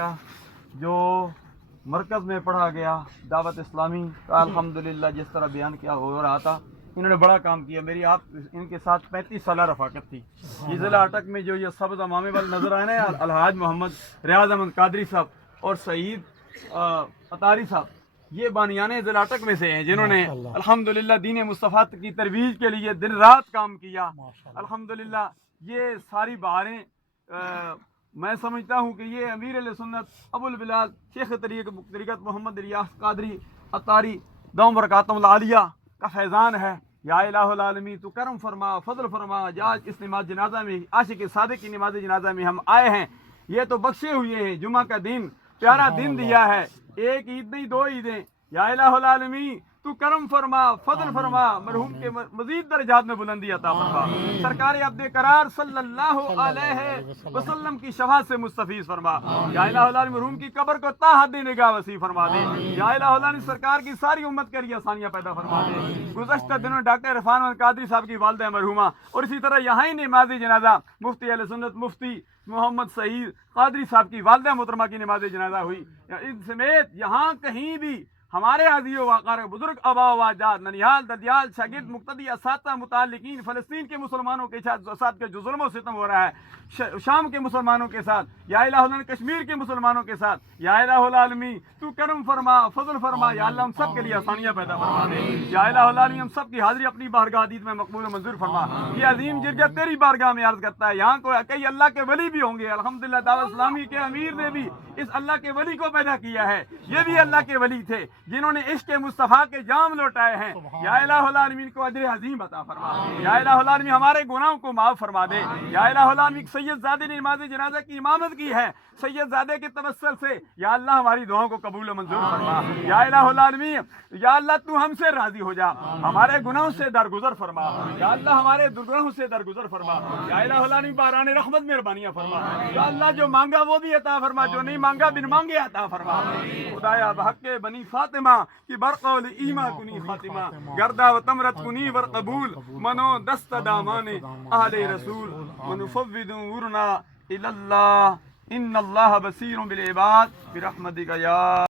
گیا جو مرکز میں پڑھا گیا دعوت اسلامی کا الحمدللہ جس طرح بیان کیا ہو رہا تھا، انہوں نے بڑا کام کیا. میری آپ ان کے ساتھ 35 سالہ رفاقت تھی. یہ ضلع اٹک میں جو یہ سبز امامے والے نظر آئے نا، الحاج محمد ریاض احمد قادری صاحب اور سعید اطاری صاحب، یہ بانیان ضلع اٹک میں سے ہیں جنہوں نے الحمدللہ دین مصطفیٰ کی ترویج کے لیے دن رات کام کیا. الحمدللہ یہ ساری بہاریں میں سمجھتا ہوں کہ یہ امیر علیہ سنت ابو البلال شیخ طریقت محمد الیاس قادری اطاری دام برکاتہم العالیہ کا فیضان ہے. یا الہ العالمین تو کرم فرما، فضل فرما. آج اس نماز جنازہ میں عاشق صادق کی نماز جنازہ میں ہم آئے ہیں. یہ تو بخشے ہوئے ہیں، جمعہ کا دن پیارا دن دیا ہے، ایک عید نہیں 2 عیدیں. یا الہ العالمین تو کرم فرما، فضل فرما، مرحوم کے مزید درجات میں بلندی عطا فرما. سرکار عبد قرار صلی اللہ علیہ وسلم کی شفاعت سے مستفیض فرما. یا الہ العالمین مرحوم کی قبر کو تا حد نگاہ وسیع فرما دے. یا الہ العالمین سرکار کی ساری امت کے لیے آسانیاں پیدا فرما دے. گزشتہ دنوں ڈاکٹر عرفان احمد قادری صاحب کی والدہ مرحومہ اور اسی طرح یہاں ہی نماز جنازہ مفتی اہل سنت مفتی محمد سعید قادری صاحب کی والدہ محترمہ کی نماز جنازہ ہوئی. ان سمیت یہاں کہیں بھی ہمارے عزیز و وقار بزرگ آبا و اجداد، ننیال، ددیال، شاگرد، مقتدی، اساتذہ، متعلقین، فلسطین کے مسلمانوں کے ساتھ کے جو ظلم و ستم ہو رہا ہے، شام کے مسلمانوں کے ساتھ، یا الہ العالمین کشمیر کے مسلمانوں کے ساتھ، یا الہ العالمین تو کرم فرما، فضل فرما. یا اللہ ہم سب کے لیے آسانیاں پیدا فرما دے. یا الہ العالمین ہم سب کی حاضری اپنی بارگاہ عدید میں مقبول و منظور فرما. یہ عظیم جرگہ تیری بارگاہ میں عرض کرتا ہے. یہاں کو کئی اللہ کے ولی بھی ہوں گے. الحمدللہ دعوت اسلامی کے امیر نے بھی اس اللہ کے ولی کو پیدا کیا ہے. یہ بھی اللہ کے ولی تھے جنہوں نے عشق مصطفیٰ کے جام لوٹائے ہیں. یا الہ العالمین کو اجر عظیم عطا فرما. یا الہ العالمین ہمارے گناہوں کو معاف فرما دے. یا الہ العالمین سید زادے نے نماز جنازہ کی امامت کی ہے. سید زادے کے توسل سے یا اللہ ہماری دعاؤں کو قبول و منظور فرما. یا الہ العالمین یا اللہ تو ہم سے راضی ہو جا، ہمارے گناہوں سے درگزر فرما. یا اللہ ہمارے گناہوں سے درگزر فرما. یا الہ العالمین باران رحمت مہربانیاں فرما. یا اللہ جو مانگا وہ بھی عطا فرما، جو نہیں مانگا بن مانگے عطا فرما. خدایا بحق بنی فاطمہ کی برقول ایما کنی خاتمہ، گردہ و تمرت کنی ور قبول، منو دست دامان اہل رسول، منفوض امورنا الی اللہ، ان اللہ بصیر بالعباد برحمتک یا